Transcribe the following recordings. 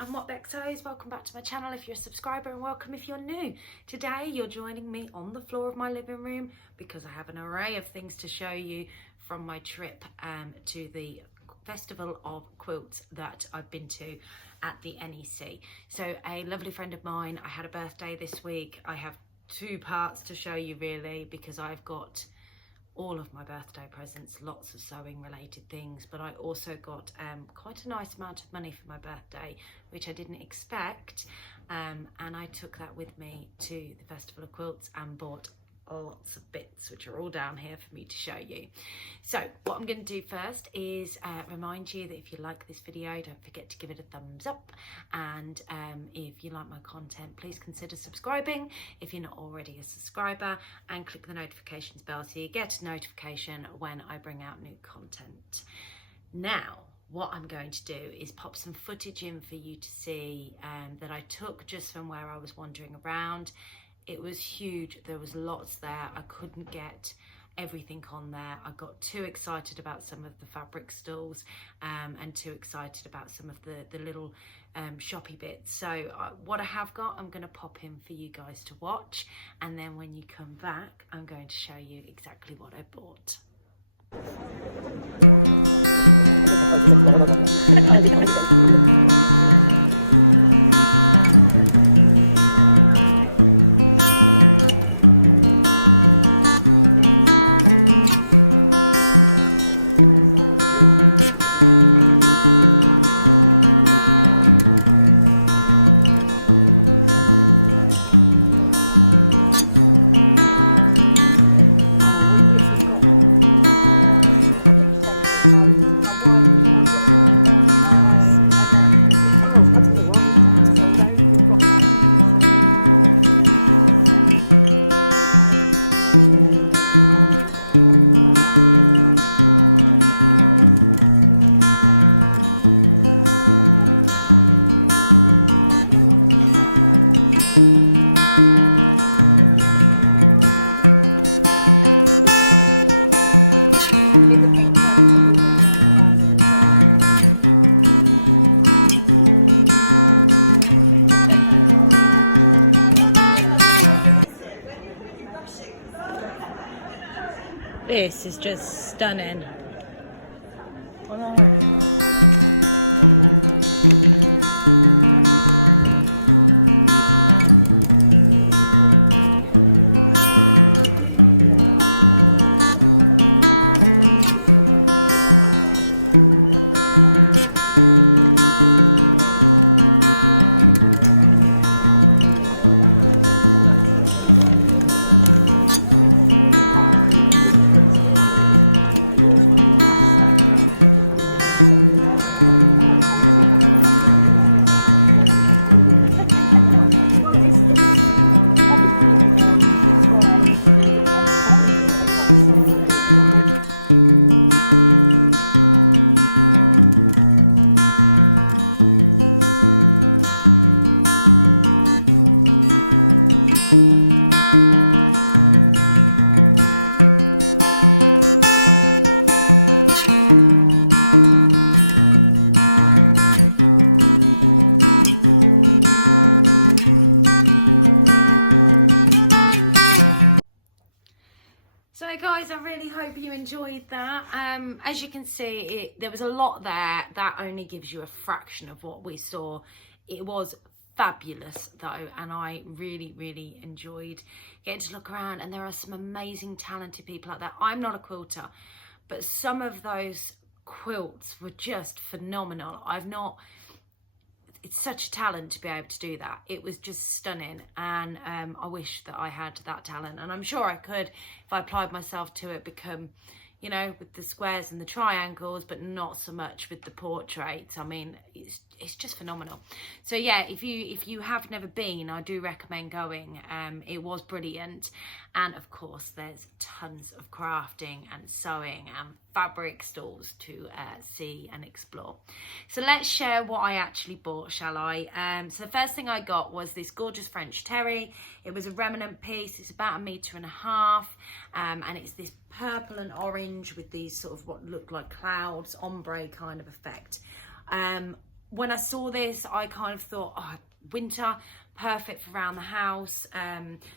I'm What Bexos. Welcome back to my channel if you're a subscriber, and welcome if you're new. Today you're joining me on the floor of my living room because I have an array of things to show you from my trip to the Festival of Quilts that I've been to at the NEC. So a lovely friend of mine, I had a birthday this week. I have two parts to show you really because I've got all of my birthday presents, lots of sewing related things, but I also got quite a nice amount of money for my birthday, which I didn't expect, and I took that with me to the Festival of Quilts and bought lots of bits, which are all down here for me to show you. So what I'm going to do first is remind you that if you like this video, don't forget to give it a thumbs up, and if you like my content, please consider subscribing if you're not already a subscriber, and click the notifications bell so you get a notification when I bring out new content. Now what I'm going to do is pop some footage in for you to see that I took just from where I was wandering around. It was huge, there was lots there, I couldn't get everything on there. I got too excited about some of the fabric stalls and too excited about some of the little shoppy bits. So what I have got, I'm going to pop in for you guys to watch, and then when you come back I'm going to show you exactly what I bought. This is just stunning. So guys, I really hope you enjoyed that. As you can see, there was a lot there. That only gives you a fraction of what we saw. It was fabulous though, and I really enjoyed getting to look around, and there are some amazing talented people out there. I'm not a quilter, but some of those quilts were just phenomenal. It's such a talent to be able to do that. It was just stunning, and I wish that I had that talent, and I'm sure I could if I applied myself to it, become, you know, with the squares and the triangles, but not so much with the portraits. I mean, it's just phenomenal. So yeah, if you have never been, I do recommend going. It was brilliant, and of course there's tons of crafting and sewing and fabric stalls to see and explore. So let's share what I actually bought, shall I? So the first thing I got was this gorgeous French terry. It was a remnant piece. It's about 1.5 meters, and it's this purple and orange with these sort of what look like clouds, ombre kind of effect. when I saw this, I kind of thought, oh, winter, perfect for around the house,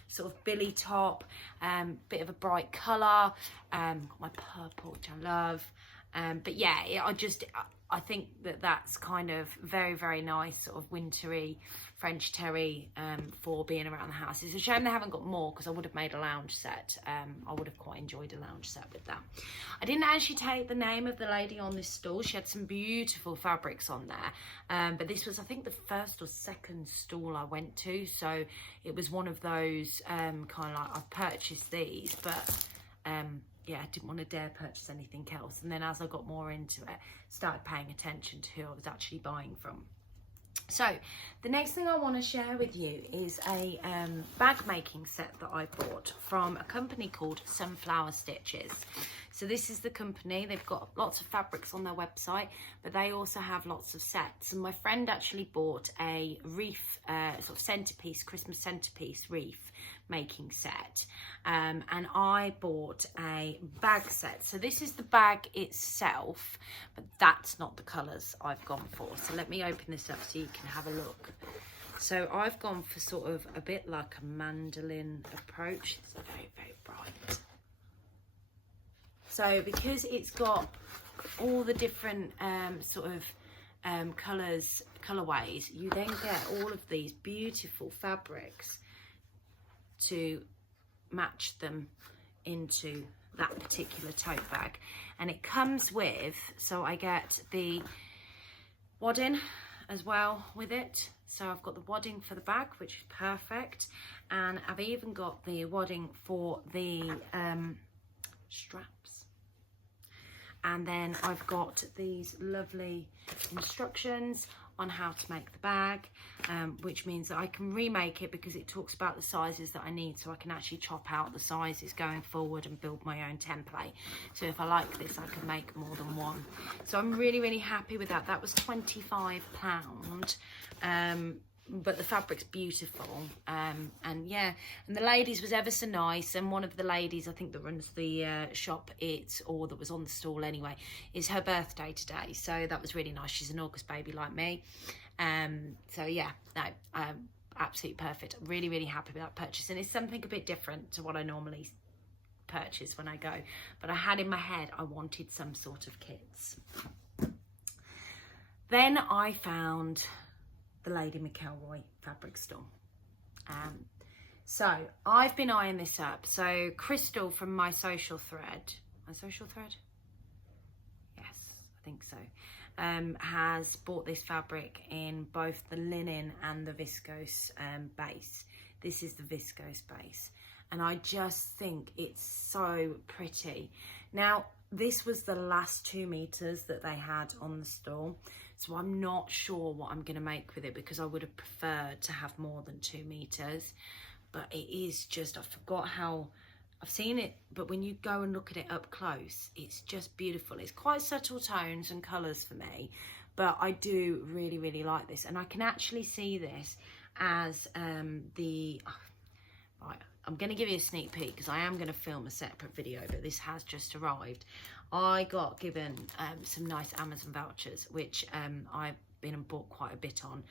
sort of billy top, bit of a bright colour, got my purple, which I love. But yeah, I think that that's kind of very, very nice, sort of wintry French terry for being around the house. It's a shame they haven't got more, because I would have made a lounge set. I would have quite enjoyed a lounge set with that. I didn't actually take the name of the lady on this stall. She had some beautiful fabrics on there. But this was, I think, the first or second stall I went to. So it was one of those kind of like, I've purchased these, but yeah, I didn't want to dare purchase anything else. And then as I got more into it, started paying attention to who I was actually buying from. So the next thing I want to share with you is a bag making set that I bought from a company called Sunflower Stitches. So this is the company. They've got lots of fabrics on their website, but they also have lots of sets. And my friend actually bought a wreath, sort of centerpiece, Christmas centerpiece wreath making set. And I bought a bag set. So this is the bag itself, but that's not the colours I've gone for. So let me open this up so you can have a look. So I've gone for sort of a bit like a mandolin approach. It's very, very bright. So because it's got all the different sort of colorways, you then get all of these beautiful fabrics to match them into that particular tote bag. And it comes with, so I get the wadding as well with it. So I've got the wadding for the bag, which is perfect. And I've even got the wadding for the straps. And then I've got these lovely instructions on how to make the bag, which means that I can remake it because it talks about the sizes that I need, so I can actually chop out the sizes going forward and build my own template. So if I like this, I can make more than one. So I'm really, really happy with that. That was £25. But the fabric's beautiful, and yeah, and the ladies was ever so nice. And one of the ladies, I think, that runs the shop, or that was on the stall anyway, is her birthday today, so that was really nice. She's an August baby like me, so yeah, no, absolutely perfect. Really, really happy with that purchase, and it's something a bit different to what I normally purchase when I go, but I had in my head I wanted some sort of kits. Then I found the Lady McElroy fabric store. So I've been eyeing this up. So Crystal from my social thread, yes, I think so, has bought this fabric in both the linen and the viscose base. This is the viscose base, and I just think it's so pretty. Now, this was the last 2 meters that they had on the stall, so I'm not sure what I'm going to make with it, because I would have preferred to have more than 2 meters. But it is just, I forgot how, I've seen it, but when you go and look at it up close, it's just beautiful. It's quite subtle tones and colours for me, but I do really, really like this. And I can actually see this as right, I'm going to give you a sneak peek, because I am going to film a separate video, but this has just arrived. I got given some nice Amazon vouchers, which I've been and bought quite a bit on.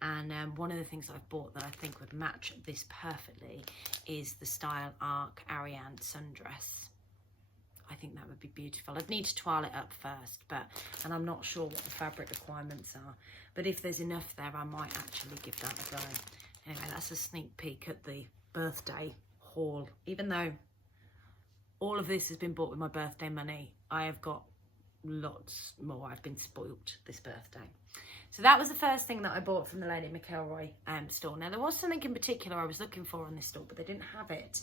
And one of the things I've bought that I think would match this perfectly is the Style Arc Ariane sundress. I think that would be beautiful. I'd need to twirl it up first, and I'm not sure what the fabric requirements are. But if there's enough there, I might actually give that a go. Anyway, that's a sneak peek at the birthday haul. Even though all of this has been bought with my birthday money, I have got lots more. I've been spoilt this birthday. So that was the first thing that I bought from the Lady McElroy store. Now, there was something in particular I was looking for on this store, but they didn't have it.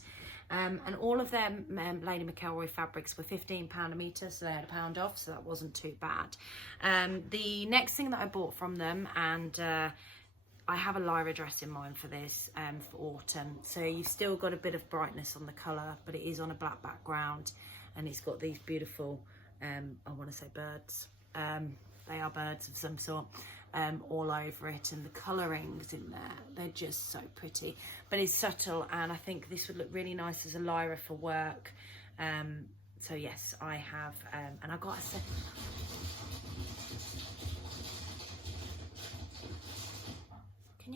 And all of their Lady McElroy fabrics were £15 a metre, so they had £1 off, so that wasn't too bad. The next thing that I bought from them, and I have a Lyra dress in mind for this, for autumn. So you've still got a bit of brightness on the colour, but it is on a black background, and it's got these beautiful, I want to say birds. They are birds of some sort, all over it, and the colourings in there, they're just so pretty. But it's subtle, and I think this would look really nice as a Lyra for work. So yes, I have, and I got a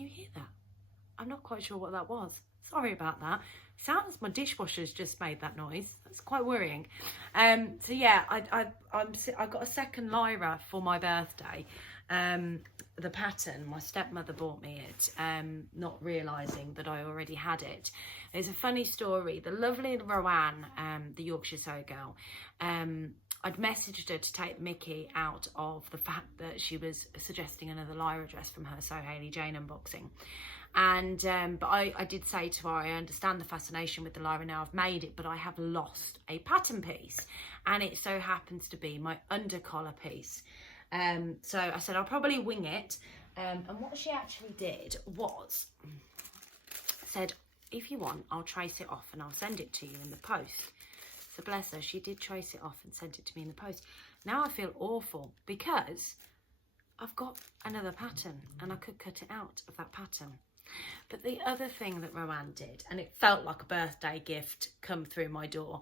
you hear that? I'm not quite sure what that was. Sorry about that. Sounds my dishwasher's just made that noise. That's quite worrying. So yeah, I got a second Lyra for my birthday. The pattern, my stepmother bought me it, not realising that I already had it. There's a funny story. The lovely Roanne, the Yorkshire Sew girl, I'd messaged her to take the mickey out of the fact that she was suggesting another Lyra dress from her Sew Hayley Jane unboxing. And but I did say to her, I understand the fascination with the Lyra now, I've made it, but I have lost a pattern piece, and it so happens to be my undercollar piece. So I said I'll probably wing it, and what she actually did was said, if you want, I'll trace it off and I'll send it to you in the post. So bless her, she did trace it off and sent it to me in the post. Now I feel awful because I've got another pattern and I could cut it out of that pattern. But the other thing that Roanne did, and it felt like a birthday gift come through my door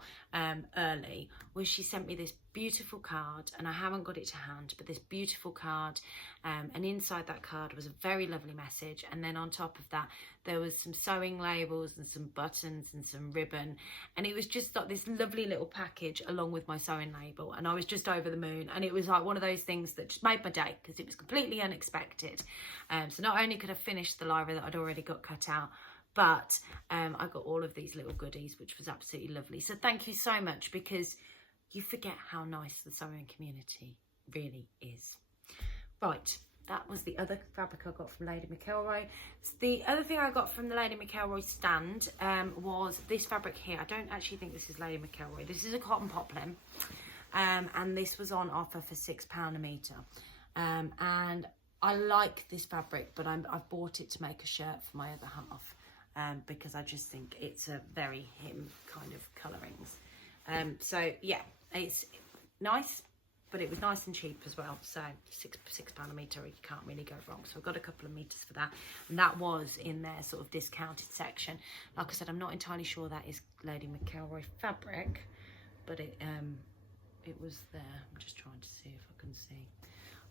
early, was she sent me this beautiful card, and I haven't got it to hand, but this beautiful card, and inside that card was a very lovely message, and then on top of that there was some sewing labels and some buttons and some ribbon, and it was just like this lovely little package along with my sewing label, and I was just over the moon, and it was like one of those things that just made my day because it was completely unexpected. So not only could I finish the Lyra that I'd already got cut out, but I got all of these little goodies, which was absolutely lovely. So thank you so much, because you forget how nice the sewing community really is. Right, that was the other fabric I got from Lady McElroy. So the other thing I got from the Lady McElroy stand was this fabric here. I don't actually think this is Lady McElroy. This is a cotton poplin, and this was on offer for £6 a metre. And I like this fabric, but I've bought it to make a shirt for my other half, because I just think it's a very him kind of colourings. So yeah, it's nice, but it was nice and cheap as well. So £6 a metre, you can't really go wrong. So I got a couple of meters for that, and that was in their sort of discounted section. Like I said, I'm not entirely sure that is Lady McElroy fabric, but it was there. I'm just trying to see if I can see.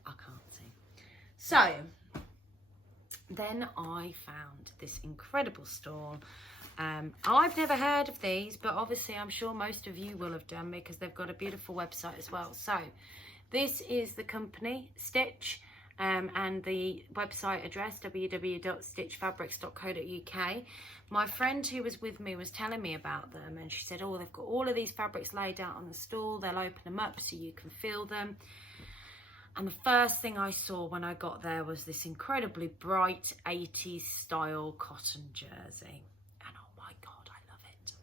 I can't see. So then I found this incredible stall. I've never heard of these, but obviously I'm sure most of you will have done, because they've got a beautiful website as well. So this is the company, Stitch, and the website address, www.stitchfabrics.co.uk. My friend who was with me was telling me about them, and she said, oh, they've got all of these fabrics laid out on the stall. They'll open them up so you can feel them. And the first thing I saw when I got there was this incredibly bright 80s style cotton jersey. And oh my God, I love it.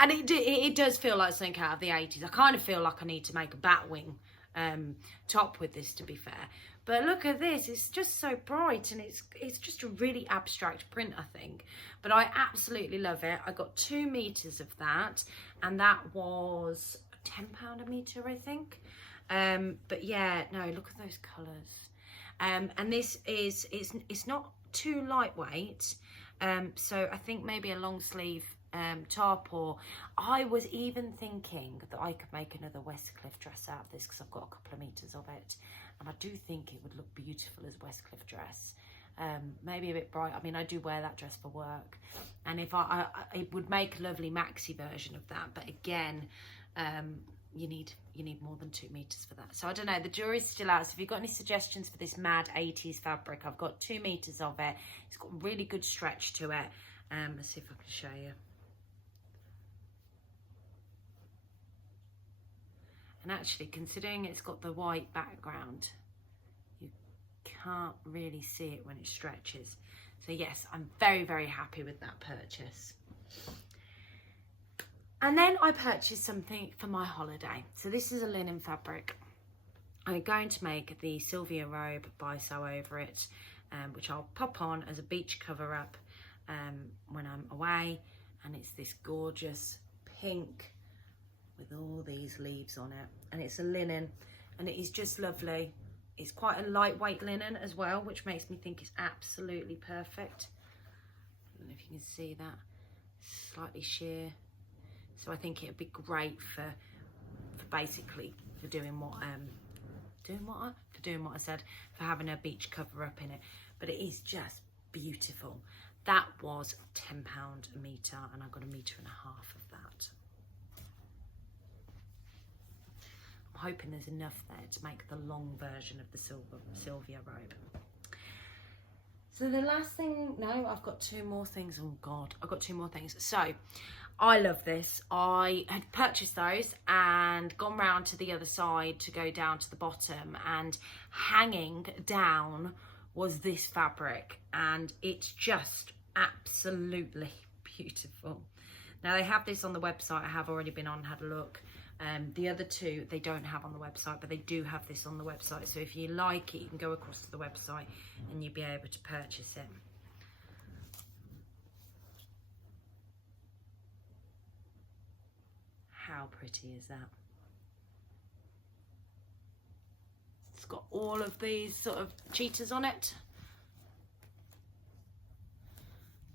And it does feel like something out of the 80s. I kind of feel like I need to make a batwing top with this, to be fair. But look at this, it's just so bright, and it's just a really abstract print, I think. But I absolutely love it. I got 2 meters of that, and that was £10 a meter, I think. But yeah, no, look at those colours. And this is, it's not too lightweight. So I think maybe a long sleeve top, or I was even thinking that I could make another Westcliff dress out of this, because I've got a couple of meters of it, and I do think it would look beautiful as Westcliff dress. Maybe a bit bright. I mean, I do wear that dress for work, and if it would make a lovely maxi version of that, but again, you need more than 2 meters for that. So I don't know, the jury's still out. So if you've got any suggestions for this mad 80s fabric, I've got 2 meters of it. It's got really good stretch to it. Let's see if I can show you. And actually, considering it's got the white background, you can't really see it when it stretches. So yes, I'm very, very happy with that purchase. And then I purchased something for my holiday. So this is a linen fabric. I'm going to make the Sylvia robe by Sew Over It, which I'll pop on as a beach cover up when I'm away. And it's this gorgeous pink with all these leaves on it, and it's a linen, and it is just lovely. It's quite a lightweight linen as well, which makes me think it's absolutely perfect. I don't know if you can see that, slightly sheer. So I think it'd be great for basically for doing what doing what I said, for having a beach cover up in it. But it is just beautiful. That was £10 a metre, and I got 1.5 metres of that. I'm hoping there's enough there to make the long version of the Sylvia robe. So the last thing, no, I've got 2 more things. Oh God, I've got 2 more things. So I love this. I had purchased those and gone round to the other side to go down to the bottom, and hanging down was this fabric, and it's just absolutely beautiful. Now they have this on the website. I have already been on and had a look. The other 2 they don't have on the website, but they do have this on the website. So if you like it, you can go across to the website and you'll be able to purchase it. How pretty is that? It's got all of these sort of cheetahs on it.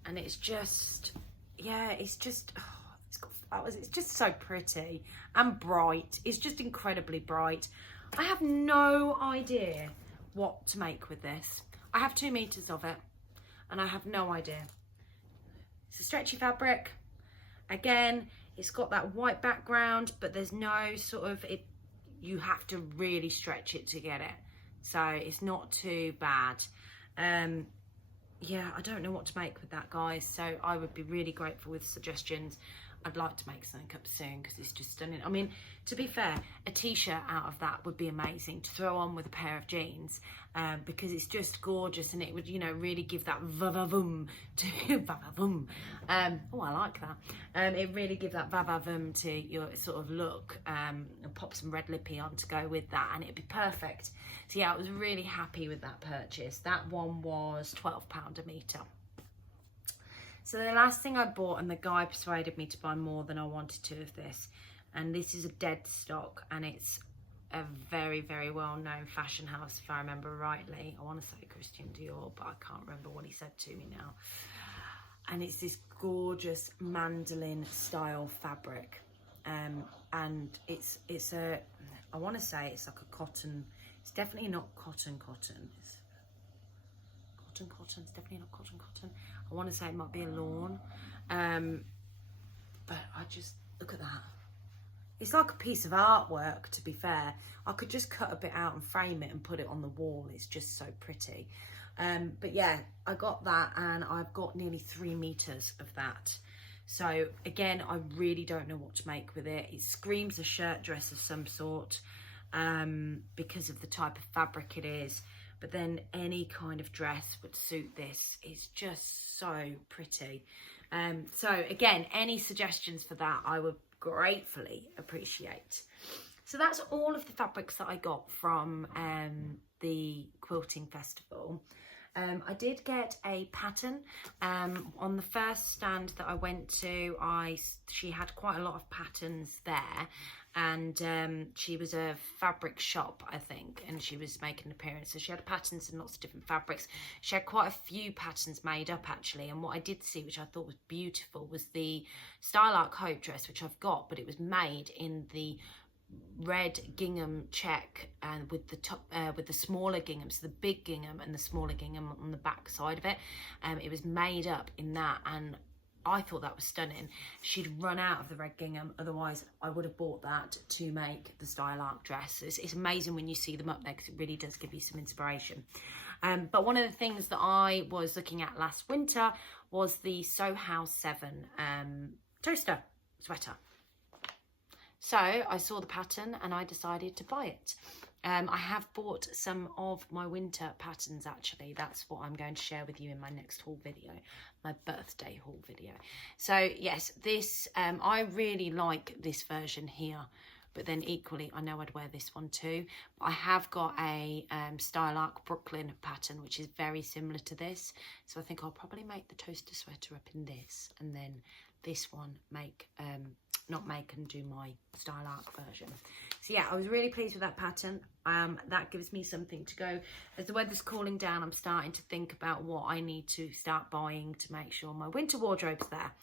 And it's just, yeah, it's just, oh, it's got flowers. It's just so pretty and bright. It's just incredibly bright. I have no idea what to make with this. I have 2 meters of it and I have no idea. It's a stretchy fabric. Again, it's got that white background, but there's no sort of, you have to really stretch it to get it. So it's not too bad. Yeah, I don't know what to make with that, guys. So I would be really grateful with suggestions. I'd like to make something up soon because it's just stunning. I mean, to be fair, a t-shirt out of that would be amazing to throw on with a pair of jeans, because it's just gorgeous, and it would, you know, really give that va-va-voom to va-va-voom. Oh, I like that. It really give that va-va-voom to your sort of look, and pop some red lippy on to go with that, and it'd be perfect. So yeah, I was really happy with that purchase. That one was £12 a metre. So the last thing I bought, and the guy persuaded me to buy more than I wanted to of this, and this is a dead stock, and it's a very, very well-known fashion house, if I remember rightly. I want to say Christian Dior, but I can't remember what he said to me now. And it's this gorgeous mandolin style fabric, and it's a, I want to say it's like a cotton. It's definitely not cotton. It's cotton. It's definitely not cotton. I want to say it might be a lawn, but I just, look at that. It's like a piece of artwork, to be fair. I could just cut a bit out and frame it and put it on the wall. It's just so pretty. But yeah, I got that, and I've got nearly 3 meters of that. So again, I really don't know what to make with it. It screams a shirt dress of some sort, because of the type of fabric it is. But then any kind of dress would suit this. It's just so pretty. So again, any suggestions for that, I would gratefully appreciate. So that's all of the fabrics that I got from the quilting festival. I did get a pattern. On the first stand that I went to, she had quite a lot of patterns there, and she was a fabric shop, I think, and she was making an appearance. So she had patterns in lots of different fabrics. She had quite a few patterns made up, actually, and what I did see, which I thought was beautiful, was the Style Arc Hope dress, which I've got, but it was made in the red gingham check, and with the top with the smaller gingham, so the big gingham and the smaller gingham on the back side of it. It was made up in that, and I thought that was stunning. She'd run out of the red gingham, otherwise I would have bought that to make the Style Arc dress. It's amazing when you see them up there, because it really does give you some inspiration. But one of the things that I was looking at last winter was the Sew House 7 toaster sweater. So I saw the pattern and I decided to buy it. I have bought some of my winter patterns, actually. That's what I'm going to share with you in my next haul video, my birthday haul video. So yes, this, I really like this version here, but then equally I know I'd wear this one too. I have got a Style Arc Brooklyn pattern, which is very similar to this. So I think I'll probably make the toaster sweater up in this, and then this one and do my Style Arc version. So yeah, I was really pleased with that pattern. That gives me something to go. As the weather's cooling down, I'm starting to think about what I need to start buying to make sure my winter wardrobe's there.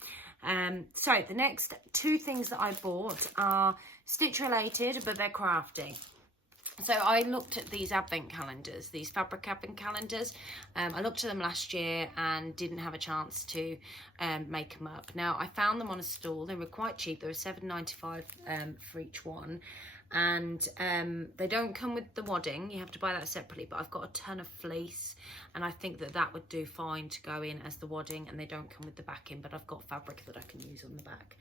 So the next 2 things that I bought are stitch related, but they're crafty. So I looked at these advent calendars, these fabric advent calendars. I looked at them last year and didn't have a chance to make them up. Now I found them on a stall. They were quite cheap. They were $7.95 for each one. And they don't come with the wadding. You have to buy that separately, but I've got a ton of fleece and I think that that would do fine to go in as the wadding, and they don't come with the backing, but I've got fabric that I can use on the back.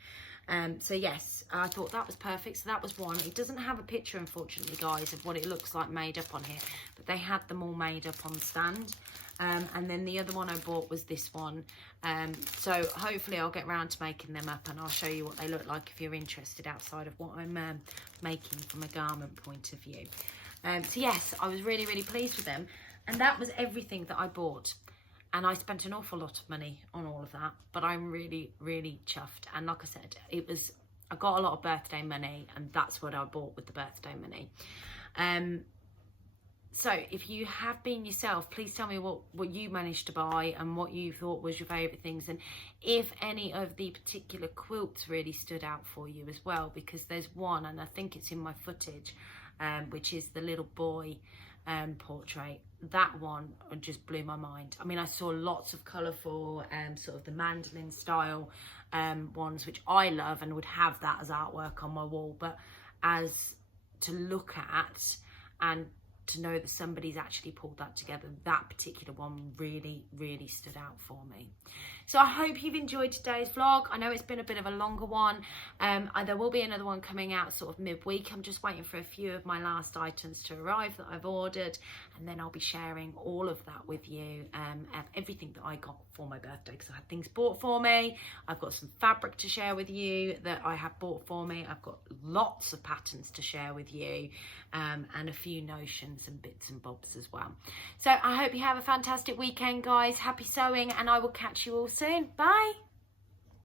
So yes, I thought that was perfect. So that was one. It doesn't have a picture, unfortunately, guys, of what it looks like made up on here, but they had them all made up on the stand. And then the other one I bought was this one. So hopefully I'll get around to making them up, and I'll show you what they look like if you're interested outside of what I'm making from a garment point of view. So yes, I was really, really pleased with them. And that was everything that I bought. And I spent an awful lot of money on all of that, but I'm really, really chuffed. And like I said, I got a lot of birthday money, and that's what I bought with the birthday money. So if you have been yourself, please tell me what you managed to buy and what you thought was your favourite things, and if any of the particular quilts really stood out for you as well, because there's one, and I think it's in my footage, which is the little boy portrait. That one just blew my mind. I mean, I saw lots of colourful sort of the mandolin style ones, which I love and would have that as artwork on my wall, but as to look at and to know that somebody's actually pulled that together, that particular one really, really stood out for me. So I hope you've enjoyed today's vlog. I know it's been a bit of a longer one. There will be another one coming out sort of midweek. I'm just waiting for a few of my last items to arrive that I've ordered, and then I'll be sharing all of that with you, everything that I got for my birthday, because I had things bought for me. I've got some fabric to share with you that I have bought for me. I've got lots of patterns to share with you, and a few notions and bits and bobs as well. So I hope you have a fantastic weekend, guys. Happy sewing, and I will catch you all soon. Bye.